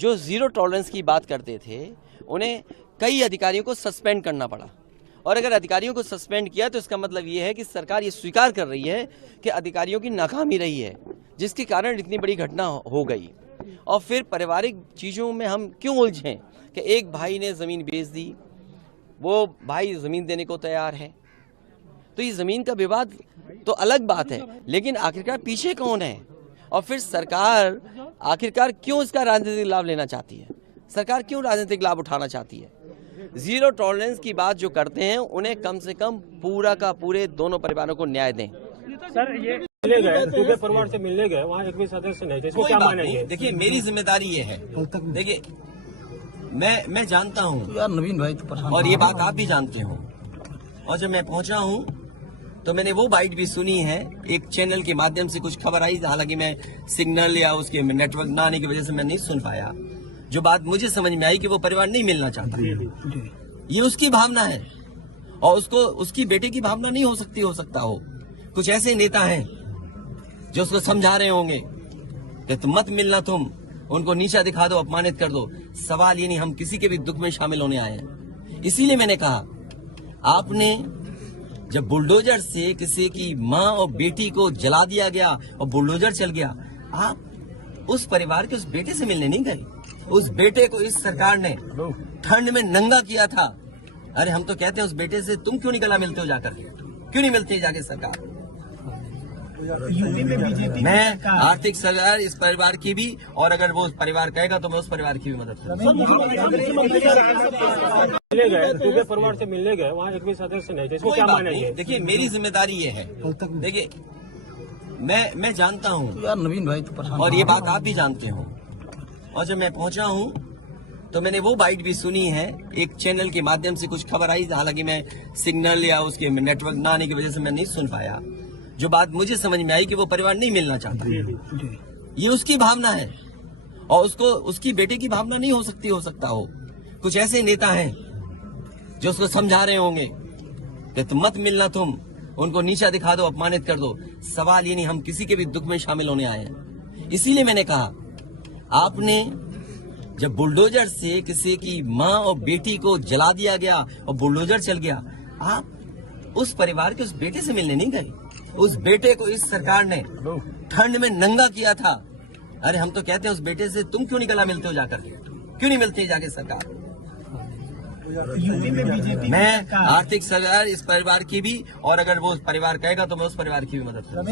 जो zero tolerance की बात करते थे उन्हें कई अधिकारियों को सस्पेंड करना पड़ा। और अगर अधिकारियों को सस्पेंड किया तो इसका मतलब ये है कि सरकार ये स्वीकार कर रही है कि अधिकारियों की नाकामी रही है, जिसके कारण इतनी बड़ी घटना हो गई। और फिर पारिवारिक चीज़ों में हम क्यों उलझें कि एक भाई ने ज़मीन बेच दी, वो भाई ज़मीन देने को तैयार है, तो ये ज़मीन का विवाद तो अलग बात है, लेकिन आखिरकार पीछे कौन है? और फिर सरकार आखिरकार क्यों इसका राजनीतिक लाभ लेना चाहती है? सरकार क्यों राजनीतिक लाभ उठाना चाहती है? जीरो टॉलरेंस की बात जो करते हैं उन्हें कम से कम पूरा का पूरे दोनों परिवारों को न्याय दें। सर ये मिले गए, दूसरे परिवार से मिलने गए, वहाँ एक भी सदस्य नहीं थे, इसको क्या मानेंगे? देखिए मेरी जिम्मेदारी ये है, देखिए मैं जानता हूँ यार नवीन भाई तो और ये बात आप भी जानते हो, और जब मैं पहुंचा हूँ तो मैंने वो बाइट भी सुनी है, एक चैनल के माध्यम से कुछ खबर आई, हालांकि मैं सिग्नल या उसके नेटवर्क ना आने की वजह से मैं नहीं सुन पाया। जो बात मुझे समझ में आई कि वो परिवार नहीं मिलना चाहता, ये उसकी भावना है और उसको उसकी बेटे की भावना नहीं हो सकता हो। कुछ ऐसे नेता हैं जो उसको समझा रहे होंगे कि तुम मत मिलना, तुम उनको नीचा दिखा दो, अपमानित कर दो। सवाल ये नहीं, हम किसी के भी दुख में शामिल होने आए हैं। इसीलिए मैंने कहा, आपने जब बुलडोजर से किसी की माँ और बेटी को जला दिया गया और बुलडोजर चल गया, आप उस परिवार के उस बेटे से मिलने नहीं गए। उस बेटे को इस सरकार ने ठंड में नंगा किया था। अरे हम तो कहते हैं उस बेटे से तुम क्यों नहीं गला मिलते हो जाकर, क्यों नहीं मिलते जाके सरकार? यूपी में बीजेपी मैं आर्थिक सरकार इस परिवार की भी, और अगर वो परिवार कहेगा तो मैं उस परिवार की भी मदद करूंगा। मिले गए, दूसरे परिवार से मिलने गए, वहाँ एक भी सदस्य नहीं थे, इसको क्या मानेंगे? देखिए मेरी जिम्मेदारी ये है, देखिए मैं जानता हूँ यार नवीन भाई तो और ये बात आप भी जानते हो, और जब मैं पहुंचा हूँ तो मैंने वो बाइट भी सुनी है, एक चैनल के माध्यम से कुछ खबर आई, हालांकि मैं सिग्नल या उसके नेटवर्क ना आने की वजह से मैं नहीं सुन पाया। जो बात मुझे समझ में आई कि वो परिवार नहीं मिलना चाहता, ये उसकी भावना है और उसको उसकी बेटे की भावना नहीं हो सकता हो। कुछ ऐसे नेता हैं जो उसको समझा रहे होंगे कि तुम मत मिलना, तुम उनको नीचा दिखा दो, अपमानित कर दो। सवाल ये नहीं, हम किसी के भी दुख में शामिल होने आए हैं। इसीलिए मैंने कहा, आपने जब बुलडोजर से किसी की माँ और बेटी को जला दिया गया और बुलडोजर चल गया, आप उस परिवार के उस बेटे से मिलने नहीं गए। उस बेटे को इस सरकार ने ठंड में नंगा किया था। अरे हम तो कहते हैं उस बेटे से तुम क्यों नहीं गला मिलते हो जाकर, क्यों नहीं मिलते जाके सरकार? यूपी में बीजेपी मैं आर्थिक सरकार इस परिवार की भी, और अगर वो परिवार कहेगा तो मैं उस परिवार की भी मदद करूंगा।